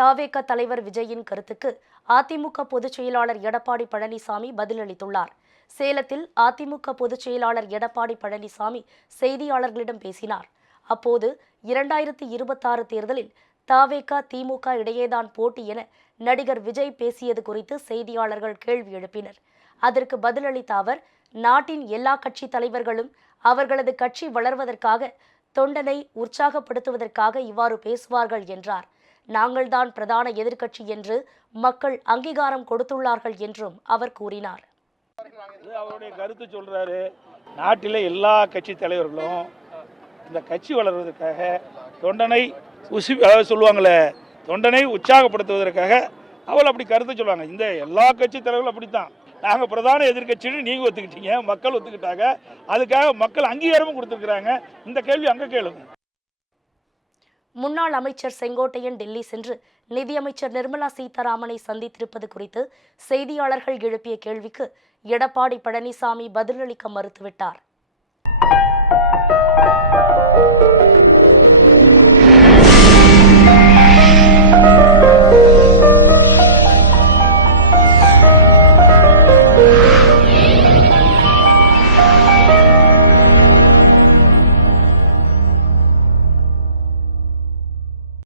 தாவேக தலைவர் விஜயின் கருத்துக்கு அதிமுக பொதுச் செயலாளர் எடப்பாடி பழனிசாமி பதிலளித்துள்ளார். சேலத்தில் அதிமுக பொதுச் செயலாளர் எடப்பாடி பழனிசாமி செய்தியாளர்களிடம் பேசினார். அப்போது இரண்டாயிரத்தி இருபத்தாறு தேர்தலில் தாவேக திமுக இடையேதான் போட்டி என நடிகர் விஜய் பேசியது குறித்து செய்தியாளர்கள் கேள்வி எழுப்பினர். அதற்கு பதிலளித்த அவர் நாட்டின் எல்லா கட்சி தலைவர்களும் அவர்களது கட்சி வளர்வதற்காக தொண்டனை உற்சாகப்படுத்துவதற்காக இவ்வாறு பேசுவார்கள் என்றார். நாங்கள்தான் பிரதான எதிர்க்கட்சி என்று மக்கள் அங்கீகாரம் கொடுத்துள்ளார்கள் என்றும் அவர் கூறினார். அவருடைய கருத்து சொல்றாரு. நாட்டில் எல்லா கட்சி தலைவர்களும் இந்த கட்சி வளர்வதற்காக தொண்டனை உசி சொல்லுவாங்களே தொண்டனை உற்சாகப்படுத்துவதற்காக அவள் அப்படி கருத்து சொல்லுவாங்க. இந்த எல்லா கட்சி தலைவர்களும் அப்படித்தான். நாங்கள் பிரதான எதிர்க்கட்சின்னு நீங்கள் ஒத்துக்கிட்டீங்க மக்கள் ஒத்துக்கிட்டாங்க. அதுக்காக மக்கள் அங்கீகாரமும் கொடுத்துருக்குறாங்க. இந்த கேள்வி அங்கே கேளுங்க. முன்னாள் அமைச்சர் செங்கோட்டையன் டெல்லி சென்று நிதியமைச்சர் நிர்மலா சீதாராமனை சந்தித்திருப்பது குறித்து செய்தியாளர்கள் எழுப்பிய கேள்விக்கு எடப்பாடி பழனிசாமி பதிலளிக்க மறுத்துவிட்டார்.